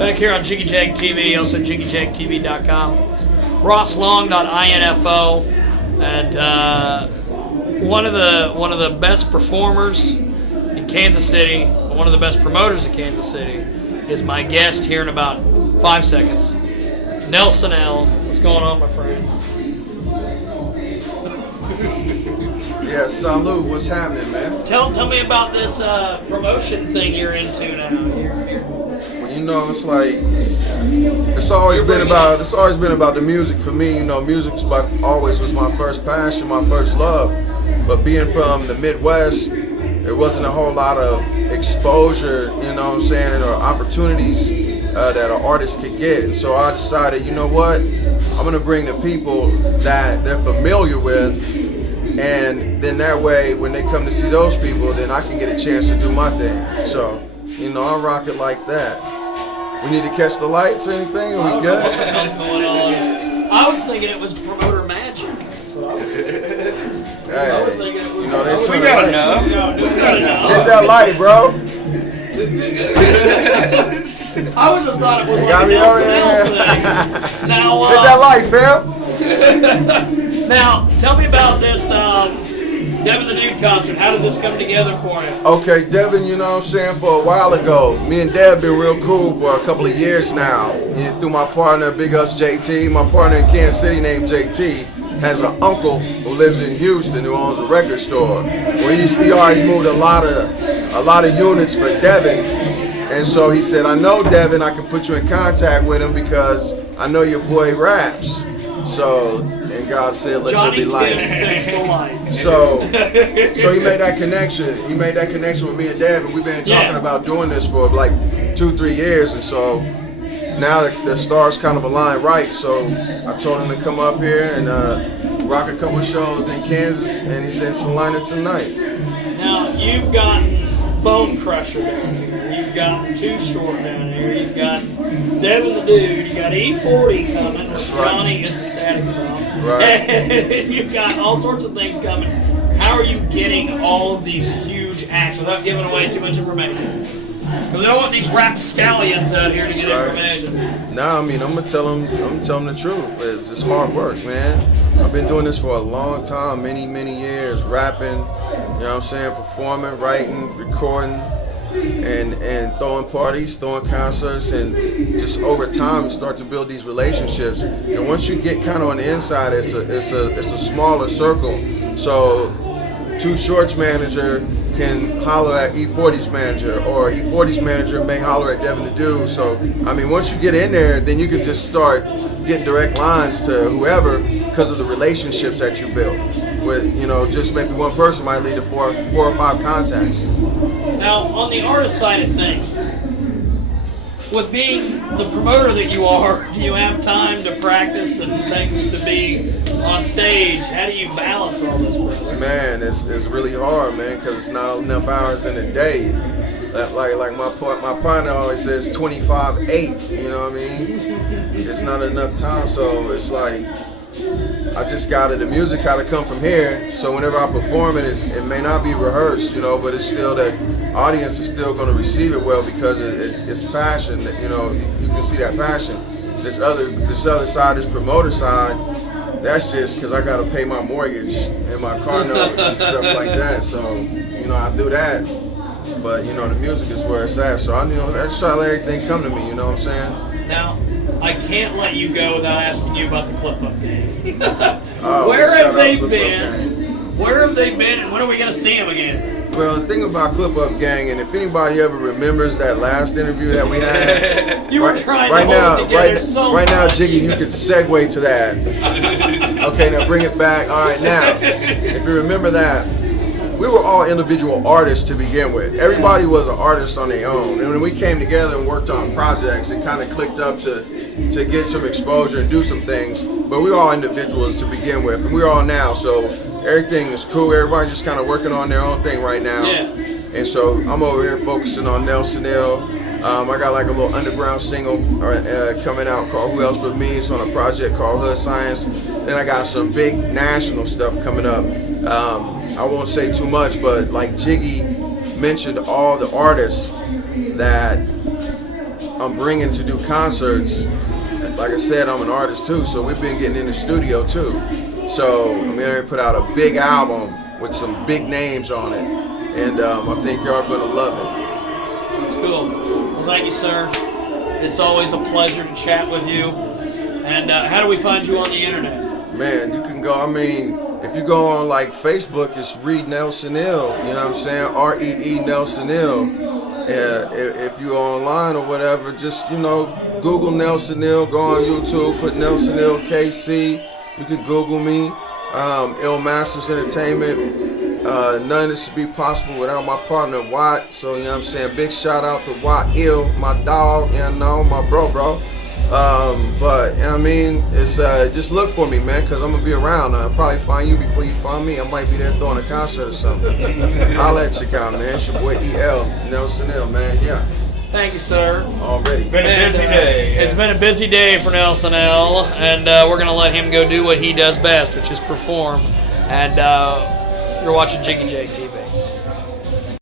Back here on Jiggy Jag TV, also jiggyjagtv.com, rosslong.info, and one of the best performers in Kansas City, one of the best promoters in Kansas City, is my guest here in about 5 seconds. Nelson L. What's going on, my friend? Yeah, salute. What's happening, man? Tell me about this promotion thing you're into now. Well, you know, it's like it's always been about the music for me. You know, music always was my first passion, my first love. But being from the Midwest, there wasn't a whole lot of exposure, you know what I'm saying, or opportunities that an artist could get. And so I decided, you know what, I'm gonna bring the people that they're familiar with. And then that way, when they come to see those people, then I can get a chance to do my thing. So, you know, I rock it like that. We need to catch the lights or anything? Are we good? What the hell's going on? I was thinking it was promoter magic. That's what I was thinking. Hey, I was thinking it was, you know, they We got enough. We got enough. Hit that light, bro. I was just thought it was like Got a me Nelson over L here. thing. Now, Hit that light, fam. now, tell me about this Devin the Dude concert. How did this come together for you? Okay, Devin, you know what I'm saying, for a while ago, me and Dev been real cool for a couple of years now. And through my partner, big ups JT, my partner in Kansas City named JT, has an uncle who lives in Houston who owns a record store. Well, he always moved a lot of units for Devin. And so he said, I know Devin, I can put you in contact with him because I know your boy raps. So, and God said, let there be light. So he made that connection. He made that connection with me and Dev, and we've been talking about doing this for like 2-3 years. And so now the stars kind of align right. So I told him to come up here and rock a couple shows in Kansas, and he's in Salina tonight. Now, you've got Bone Crusher down here. You've got Too Short down here. You've got Devin the Dude. You got E40 coming, which Johnny is ecstatic about. Right. And you've got all sorts of things coming. How are you getting all of these huge acts without giving away too much information? Because we don't want these rap scallions out here to get information. Nah, I mean, I'm gonna tell them the truth. It's just hard work, man. I've been doing this for a long time, many years, rapping, you know what I'm saying, performing, writing, recording, and throwing parties, throwing concerts, and just over time you start to build these relationships. And once you get kind of on the inside, it's a smaller circle. So Too Short's manager can holler at E40's manager, or E40's manager may holler at Devin the Dude. So, I mean, once you get in there, then you can just start getting direct lines to whoever because of the relationships that you build. With, you know, just maybe one person might lead to four or five contacts. Now, on the artist side of things, with being the promoter that you are, do you have time to practice and things to be on stage? How do you balance all this, brother? Man, it's really hard, man, because it's not enough hours in a day. Like my partner always says, 25/8. You know what I mean? It's not enough time, so it's like I just the music gotta come from here. So whenever I perform it may not be rehearsed, you know, but it's still the audience is still gonna receive it well because it's passion. You know, you can see that passion. This other side, this promoter side, that's just because I gotta pay my mortgage and my car note and stuff like that. So, you know, I do that. But, you know, the music is where it's at. So I just try to let everything come to me, you know what I'm saying? Now, I can't let you go without asking you about the clip-up game. Where have they been? Where have they been, and when are we going to see them again? Well, the thing about Clip Up Gang, and if anybody ever remembers that last interview that we had, you were trying to hold it together so right now, much. Jiggy, you could segue to that. Okay, now bring it back. All right, now, if you remember that, we were all individual artists to begin with. Everybody was an artist on their own, and when we came together and worked on projects, it kind of clicked up to get some exposure and do some things. But we were all individuals to begin with, and we're all now. So everything is cool. Everybody's just kind of working on their own thing right now. Yeah. And so I'm over here focusing on Nelson L. I got like a little underground single coming out called Who Else But Me. It's on a project called Hood Science. Then I got some big national stuff coming up. I won't say too much, but like Jiggy mentioned all the artists that I'm bringing to do concerts. Like I said, I'm an artist too, so we've been getting in the studio too. So I'm going to put out a big album with some big names on it, and I think y'all are going to love it. That's cool. Well, thank you, sir. It's always a pleasure to chat with you. And how do we find you on the internet? Man, you can go, I mean, if you go on like Facebook, it's Reed Nelson Ill, you know what I'm saying? REE Nelson Ill. If you're online or whatever, just, you know, Google Nelson Ill, go on YouTube, put Nelson Ill KC. You can Google me, Ill Masters Entertainment. None of this would be possible without my partner Watt. So, you know what I'm saying? Big shout out to Watt Ill, my dog, you know, my bro. But, you know what I mean? It's just look for me, man, because I'm going to be around. I'll probably find you before you find me. I might be there throwing a concert or something. Holla at you, man. It's your boy EL, Nelson Ill, man. Yeah. Thank you, sir. Already. It's been a busy day. It's been a busy day for Nelson L, and we're going to let him go do what he does best, which is perform. And you're watching Jiggy J TV.